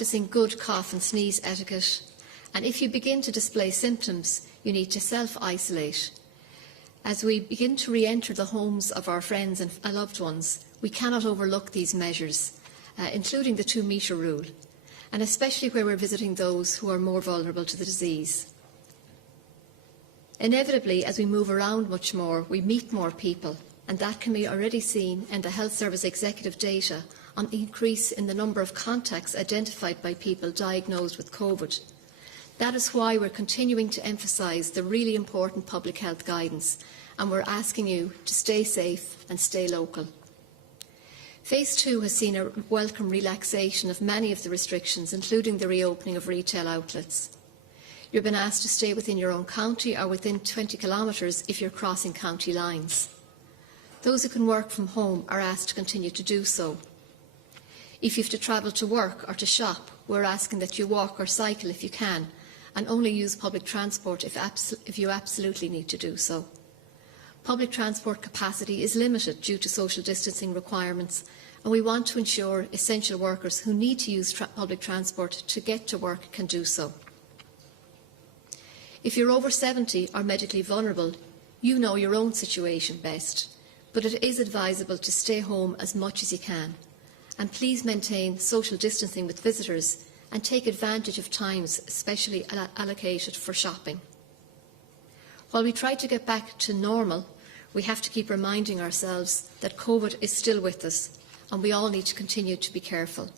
practising good cough and sneeze etiquette, and if you begin to display symptoms, you need to self-isolate. As we begin to re-enter the homes of our friends and loved ones, we cannot overlook these measures, including the 2-metre rule, and especially where we're visiting those who are more vulnerable to the disease. Inevitably, as we move around much more, we meet more people, and that can be already seen in the Health Service executive data on the increase in the number of contacts identified by people diagnosed with COVID. That is why we're continuing to emphasise the really important public health guidance, and we're asking you to stay safe and stay local. Phase 2 has seen a welcome relaxation of many of the restrictions, including the reopening of retail outlets. You've been asked to stay within your own county or within 20 kilometres if you're crossing county lines. Those who can work from home are asked to continue to do so. If you have to travel to work or to shop, we're asking that you walk or cycle if you can, and only use public transport if you absolutely need to do so. Public transport capacity is limited due to social distancing requirements, and we want to ensure essential workers who need to use public transport to get to work can do so. If you're over 70 or medically vulnerable, you know your own situation best, but it is advisable to stay home as much as you can. And please maintain social distancing with visitors and take advantage of times especially allocated for shopping. While we try to get back to normal, we have to keep reminding ourselves that COVID is still with us, and we all need to continue to be careful.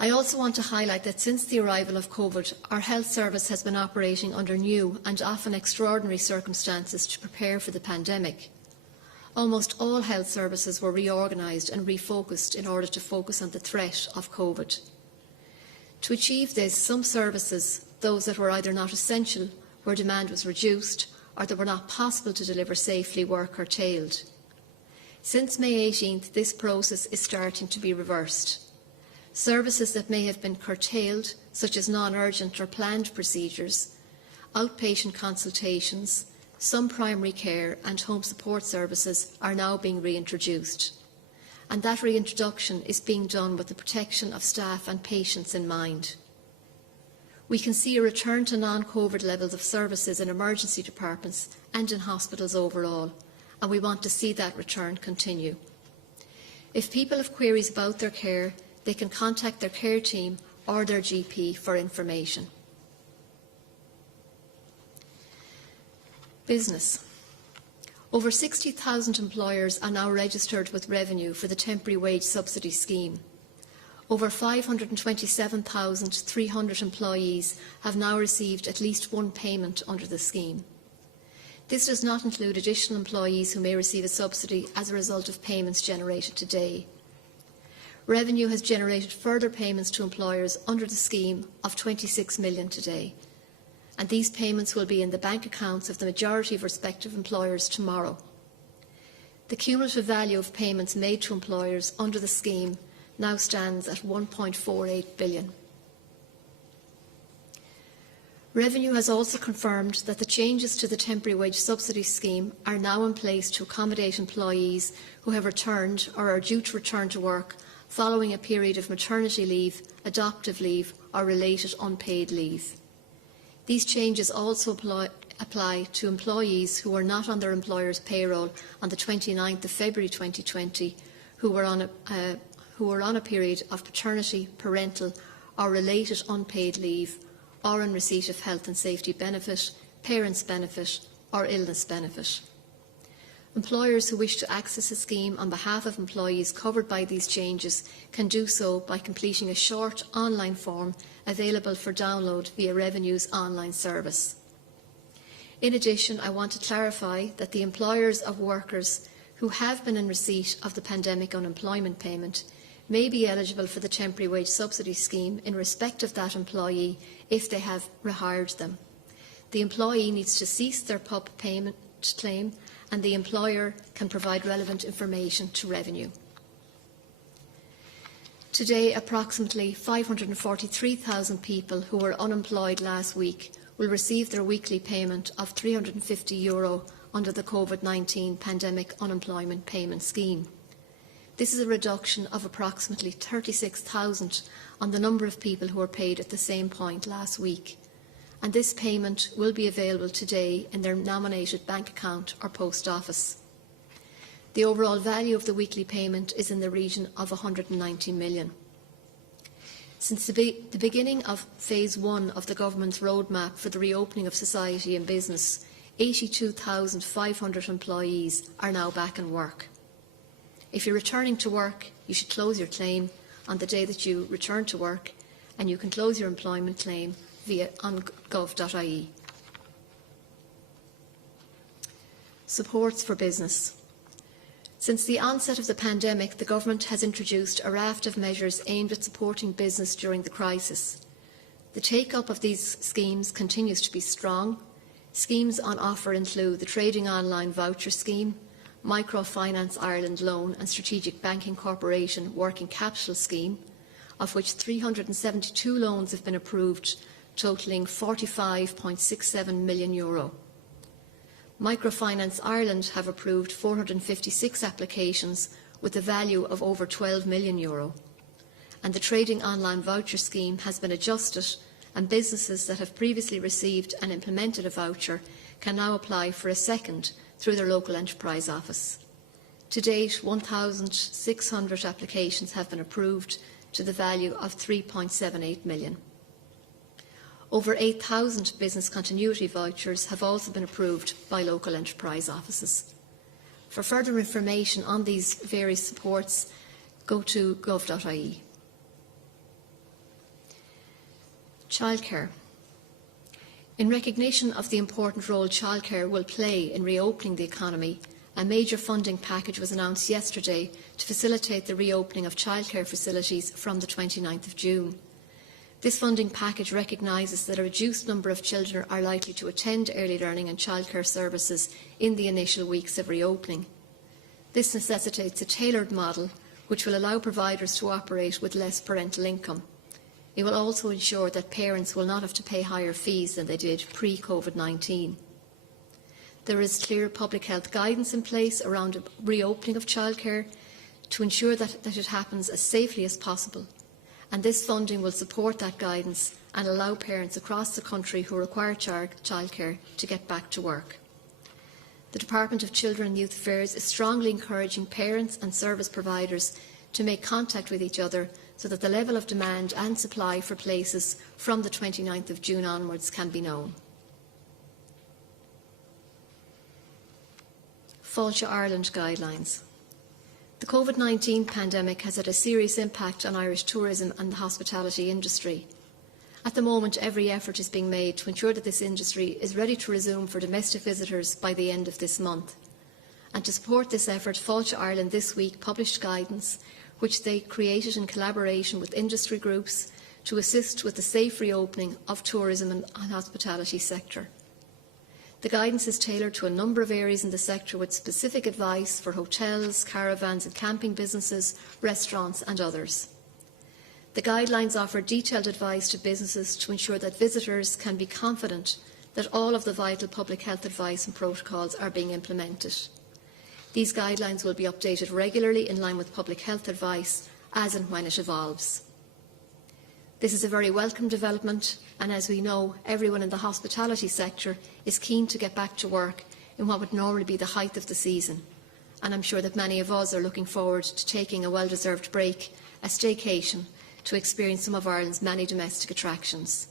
I also want to highlight that since the arrival of COVID, our health service has been operating under new and often extraordinary circumstances to prepare for the pandemic. Almost all health services were reorganised and refocused in order to focus on the threat of COVID. To achieve this, some services, those that were either not essential, where demand was reduced, or that were not possible to deliver safely, were curtailed. Since May 18th, this process is starting to be reversed. Services that may have been curtailed, such as non-urgent or planned procedures, outpatient consultations, some primary care and home support services are now being reintroduced. And that reintroduction is being done with the protection of staff and patients in mind. We can see a return to non-COVID levels of services in emergency departments and in hospitals overall, and we want to see that return continue. If people have queries about their care, they can contact their care team or their GP for information. Business. Over 60,000 employers are now registered with Revenue for the temporary wage subsidy scheme. Over 527,300 employees have now received at least one payment under the scheme. This does not include additional employees who may receive a subsidy as a result of payments generated today. Revenue has generated further payments to employers under the scheme of £26 million today, and these payments will be in the bank accounts of the majority of respective employers tomorrow. The cumulative value of payments made to employers under the scheme now stands at £1.48 billion. Revenue has also confirmed that the changes to the temporary wage subsidy scheme are now in place to accommodate employees who have returned or are due to return to work following a period of maternity leave, adoptive leave or related unpaid leave. These changes also apply to employees who were not on their employer's payroll on the 29th of February 2020, who were on a period of paternity, parental or related unpaid leave, or in receipt of health and safety benefit, parents' benefit or illness benefit. Employers who wish to access a scheme on behalf of employees covered by these changes can do so by completing a short online form available for download via Revenue's online service. In addition, I want to clarify that the employers of workers who have been in receipt of the pandemic unemployment payment may be eligible for the temporary wage subsidy scheme in respect of that employee if they have rehired them. The employee needs to cease their PUP payment claim, and the employer can provide relevant information to Revenue. Today, approximately 543,000 people who were unemployed last week will receive their weekly payment of €350 under the COVID-19 pandemic unemployment payment scheme. This is a reduction of approximately 36,000 on the number of people who were paid at the same point last week, and this payment will be available today in their nominated bank account or post office. The overall value of the weekly payment is in the region of 190 million. Since the beginning of Phase 1 of the Government's roadmap for the reopening of society and business, 82,500 employees are now back in work. If you're returning to work, you should close your claim on the day that you return to work, and you can close your employment claim on gov.ie. Supports for business. Since the onset of the pandemic, the Government has introduced a raft of measures aimed at supporting business during the crisis. The take-up of these schemes continues to be strong. Schemes on offer include the Trading Online Voucher Scheme, Microfinance Ireland Loan and Strategic Banking Corporation Working Capital Scheme, of which 372 loans have been approved, totalling €45.67 million. Microfinance Ireland have approved 456 applications with a value of over €12 million. And the Trading Online Voucher Scheme has been adjusted, and businesses that have previously received and implemented a voucher can now apply for a second through their local enterprise office. To date, 1,600 applications have been approved to the value of €3.78 million. Over 8,000 business continuity vouchers have also been approved by local enterprise offices. For further information on these various supports, go to gov.ie. Childcare. In recognition of the important role childcare will play in reopening the economy, a major funding package was announced yesterday to facilitate the reopening of childcare facilities from the 29th of June. This funding package recognises that a reduced number of children are likely to attend early learning and childcare services in the initial weeks of reopening. This necessitates a tailored model which will allow providers to operate with less parental income. It will also ensure that parents will not have to pay higher fees than they did pre-COVID-19. There is clear public health guidance in place around the reopening of childcare to ensure that it happens as safely as possible, and this funding will support that guidance and allow parents across the country who require childcare to get back to work. The Department of Children and Youth Affairs is strongly encouraging parents and service providers to make contact with each other so that the level of demand and supply for places from the 29th of June onwards can be known. Fáilte Ireland guidelines. The COVID-19 pandemic has had a serious impact on Irish tourism and the hospitality industry. At the moment, every effort is being made to ensure that this industry is ready to resume for domestic visitors by the end of this month. And to support this effort, Fáilte Ireland this week published guidance which they created in collaboration with industry groups to assist with the safe reopening of tourism and hospitality sector. The guidance is tailored to a number of areas in the sector with specific advice for hotels, caravans and camping businesses, restaurants and others. The guidelines offer detailed advice to businesses to ensure that visitors can be confident that all of the vital public health advice and protocols are being implemented. These guidelines will be updated regularly in line with public health advice as and when it evolves. This is a very welcome development, and as we know, everyone in the hospitality sector is keen to get back to work in what would normally be the height of the season, and I'm sure that many of us are looking forward to taking a well-deserved break, a staycation, to experience some of Ireland's many domestic attractions.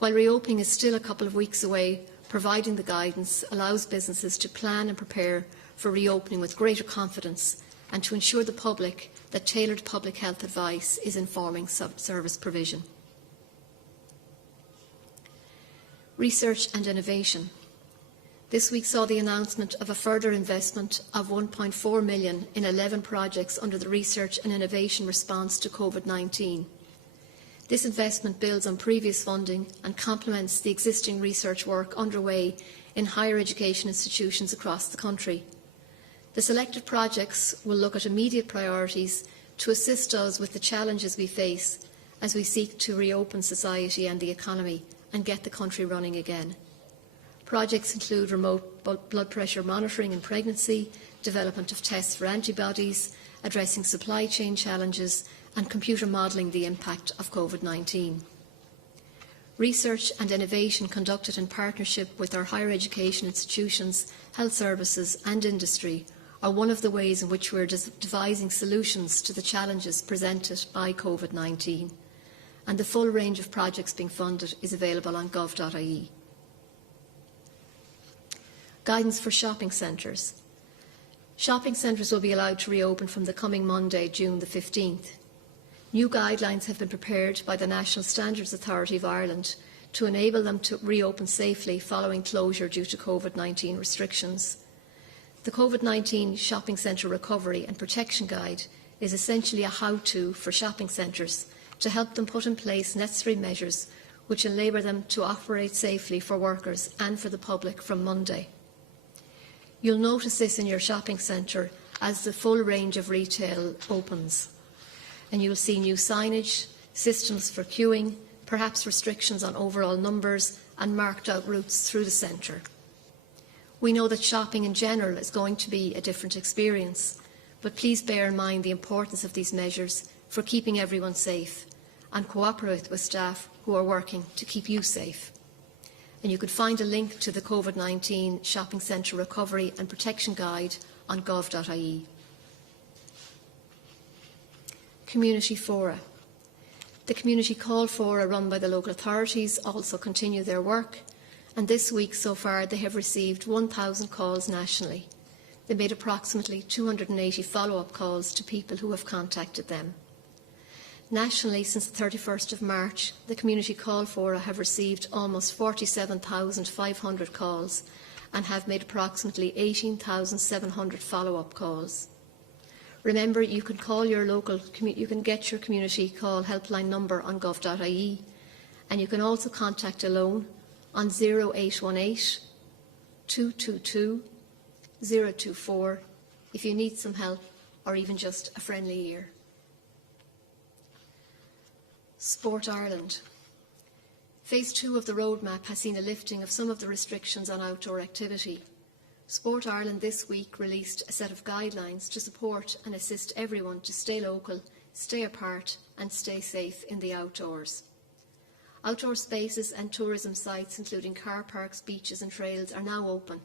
While reopening is still a couple of weeks away, providing the guidance allows businesses to plan and prepare for reopening with greater confidence and to ensure the public that tailored public health advice is informing service provision. Research and innovation. This week saw the announcement of a further investment of €1.4 million in 11 projects under the Research and Innovation response to COVID-19. This investment builds on previous funding and complements the existing research work underway in higher education institutions across the country. The selected projects will look at immediate priorities to assist us with the challenges we face as we seek to reopen society and the economy and get the country running again. Projects include remote blood pressure monitoring in pregnancy, development of tests for antibodies, addressing supply chain challenges and computer modelling the impact of COVID-19. Research and innovation conducted in partnership with our higher education institutions, health services and industry are one of the ways in which we are devising solutions to the challenges presented by COVID-19, and the full range of projects being funded is available on gov.ie. Guidance for shopping centres. Shopping centres will be allowed to reopen from the coming Monday, June the 15th. New guidelines have been prepared by the National Standards Authority of Ireland to enable them to reopen safely following closure due to COVID-19 restrictions. The COVID-19 Shopping Centre Recovery and Protection Guide is essentially a how-to for shopping centres to help them put in place necessary measures which enable them to operate safely for workers and for the public from Monday. You'll notice this in your shopping centre as the full range of retail opens, and you'll see new signage, systems for queuing, perhaps restrictions on overall numbers and marked out routes through the centre. We know that shopping in general is going to be a different experience, but please bear in mind the importance of these measures for keeping everyone safe and cooperate with staff who are working to keep you safe. And you could find a link to the COVID-19 Shopping Centre Recovery and Protection Guide on gov.ie. Community fora. The community call fora run by the local authorities also continue their work, and this week so far they have received 1,000 calls nationally. They made approximately 280 follow-up calls to people who have contacted them. Nationally, since the 31st of March, the community call fora have received almost 47,500 calls and have made approximately 18,700 follow-up calls. Remember, you can call your you can get your community call helpline number on gov.ie, and you can also contact Alone on 0818 222 024 if you need some help or even just a friendly ear. Sport Ireland. Phase 2 of the roadmap has seen a lifting of some of the restrictions on outdoor activity. Sport Ireland this week released a set of guidelines to support and assist everyone to stay local, stay apart and stay safe in the outdoors. Outdoor spaces and tourism sites, including car parks, beaches and trails, are now open,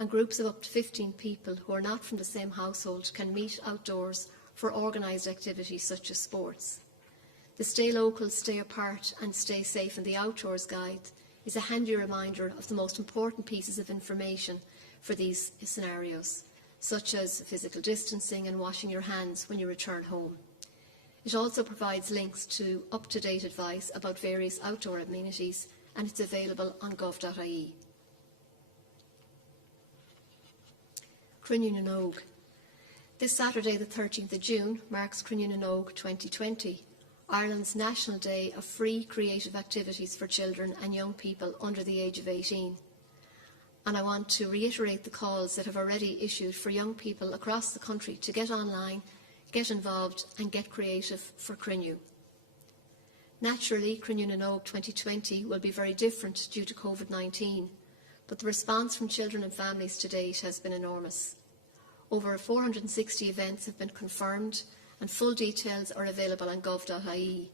and groups of up to 15 people who are not from the same household can meet outdoors for organised activities such as sports. The Stay Local, Stay Apart and Stay Safe in the Outdoors guide is a handy reminder of the most important pieces of information for these scenarios, such as physical distancing and washing your hands when you return home. It also provides links to up-to-date advice about various outdoor amenities, and it's available on gov.ie. Cruinniú na nÓg. This Saturday, the 13th of June, marks Cruinniú na nÓg 2020, Ireland's National Day of free creative activities for children and young people under the age of 18. And I want to reiterate the calls that have already issued for young people across the country to get online, get involved and get creative for Cruinniú. Naturally, Cruinniú na nÓg 2020 will be very different due to COVID-19, but the response from children and families to date has been enormous. Over 460 events have been confirmed, and full details are available on gov.ie.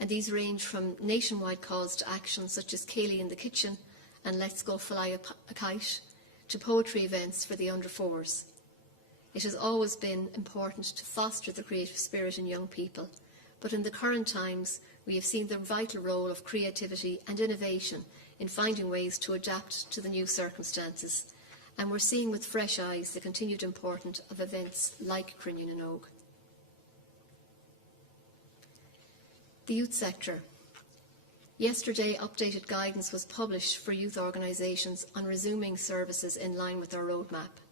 And these range from nationwide calls to action such as Céilí in the Kitchen and Let's Go Fly a Kite, to poetry events for the under-4s. It has always been important to foster the creative spirit in young people, but in the current times we have seen the vital role of creativity and innovation in finding ways to adapt to the new circumstances, and we're seeing with fresh eyes the continued importance of events like Cruinniú na nÓg. The youth sector. Yesterday, updated guidance was published for youth organisations on resuming services in line with our roadmap.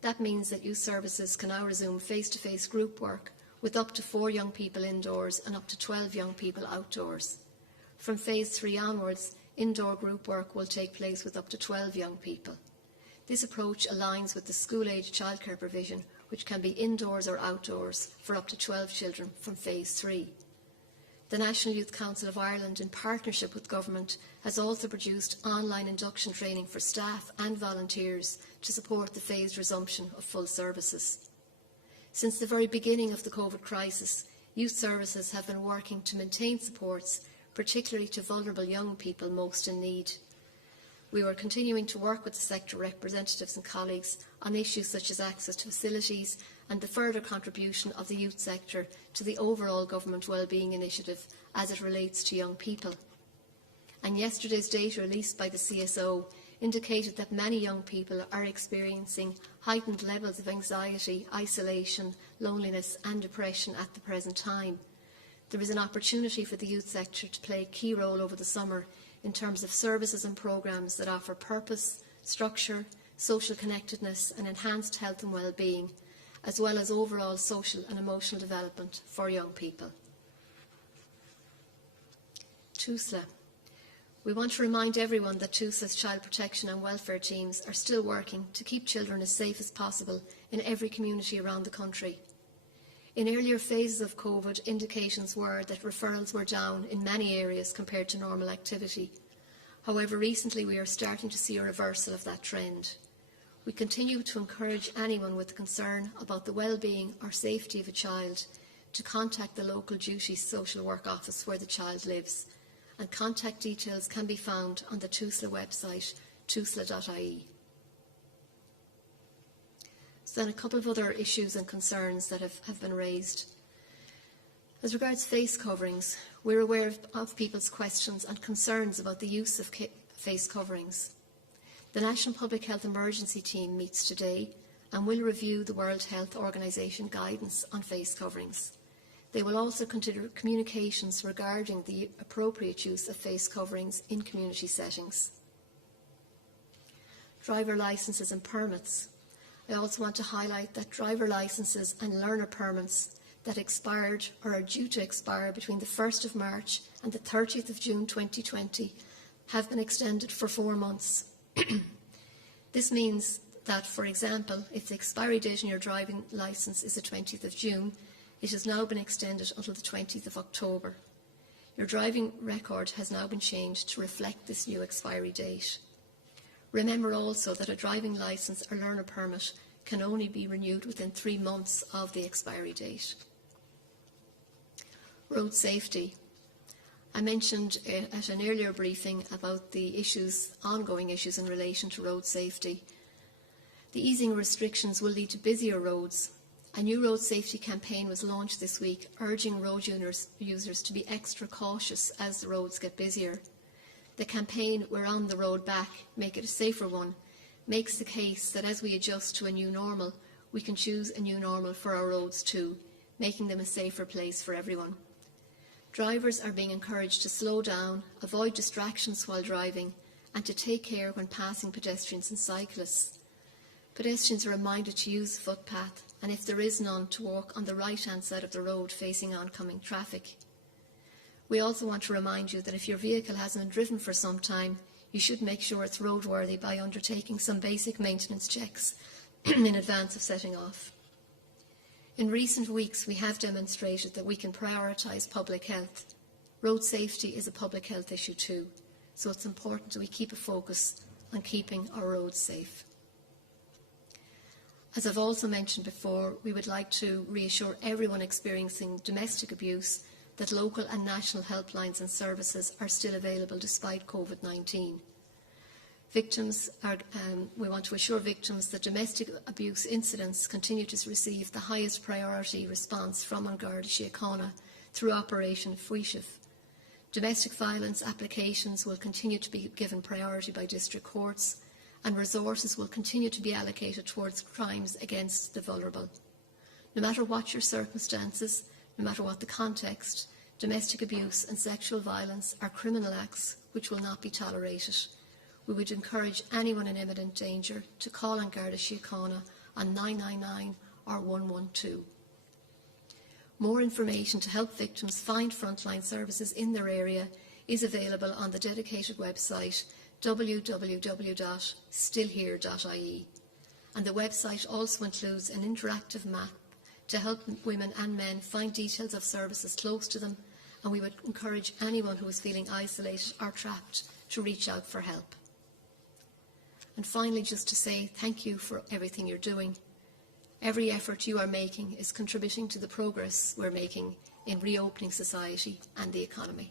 That means that youth services can now resume face-to-face group work with up to 4 young people indoors and up to 12 young people outdoors. From Phase 3 onwards, indoor group work will take place with up to 12 young people. This approach aligns with the school-age childcare provision, which can be indoors or outdoors for up to 12 children from Phase 3. The National Youth Council of Ireland, in partnership with Government, has also produced online induction training for staff and volunteers to support the phased resumption of full services. Since the very beginning of the COVID crisis, youth services have been working to maintain supports, particularly to vulnerable young people most in need. We were continuing to work with the sector representatives and colleagues on issues such as access to facilities and the further contribution of the youth sector to the overall government wellbeing initiative as it relates to young people. And yesterday's data released by the CSO indicated that many young people are experiencing heightened levels of anxiety, isolation, loneliness and depression at the present time. There is an opportunity for the youth sector to play a key role over the summer in terms of services and programmes that offer purpose, structure, social connectedness and enhanced health and well-being, as well as overall social and emotional development for young people. TUSLA. We want to remind everyone that TUSLA's child protection and welfare teams are still working to keep children as safe as possible in every community around the country. In earlier phases of COVID, indications were that referrals were down in many areas compared to normal activity. However, recently we are starting to see a reversal of that trend. We continue to encourage anyone with concern about the well-being or safety of a child to contact the local duty social work office where the child lives, and contact details can be found on the TUSLA website, tusla.ie. So then a couple of other issues and concerns that have been raised. As regards face coverings, we're aware of people's questions and concerns about the use of face coverings. The National Public Health Emergency Team meets today and will review the World Health Organization guidance on face coverings. They will also consider communications regarding the appropriate use of face coverings in community settings. Driver licences and permits. I also want to highlight that driver licences and learner permits that expired or are due to expire between the 1st of March and the 30th of June 2020 have been extended for 4 months. This means that, for example, if the expiry date on your driving licence is the 20th of June, it has now been extended until the 20th of October. Your driving record has now been changed to reflect this new expiry date. Remember also that a driving licence or learner permit can only be renewed within 3 months of the expiry date. Road safety. I mentioned at an earlier briefing about the ongoing issues in relation to road safety. The easing restrictions will lead to busier roads. A new road safety campaign was launched this week, urging road users to be extra cautious as the roads get busier. The campaign "We're on the road back, make it a safer one" makes the case that as we adjust to a new normal, we can choose a new normal for our roads too, making them a safer place for everyone. Drivers are being encouraged to slow down, avoid distractions while driving, and to take care when passing pedestrians and cyclists. Pedestrians are reminded to use the footpath, and if there is none, to walk on the right-hand side of the road facing oncoming traffic. We also want to remind you that if your vehicle hasn't been driven for some time, you should make sure it's roadworthy by undertaking some basic maintenance checks in advance of setting off. In recent weeks, we have demonstrated that we can prioritise public health. Road safety is a public health issue too, so it's important that we keep a focus on keeping our roads safe. As I've also mentioned before, we would like to reassure everyone experiencing domestic abuse that local and national helplines and services are still available despite COVID-19. We want to assure victims that domestic abuse incidents continue to receive the highest priority response from An Garda Síochána through Operation Fuaishimh. Domestic violence applications will continue to be given priority by district courts, and resources will continue to be allocated towards crimes against the vulnerable. No matter what your circumstances, no matter what the context, domestic abuse and sexual violence are criminal acts which will not be tolerated. We would encourage anyone in imminent danger to call An Garda Síochána on 999 or 112. More information to help victims find frontline services in their area is available on the dedicated website www.stillhere.ie, and the website also includes an interactive map to help women and men find details of services close to them, and we would encourage anyone who is feeling isolated or trapped to reach out for help. And finally, just to say thank you for everything you're doing. Every effort you are making is contributing to the progress we're making in reopening society and the economy.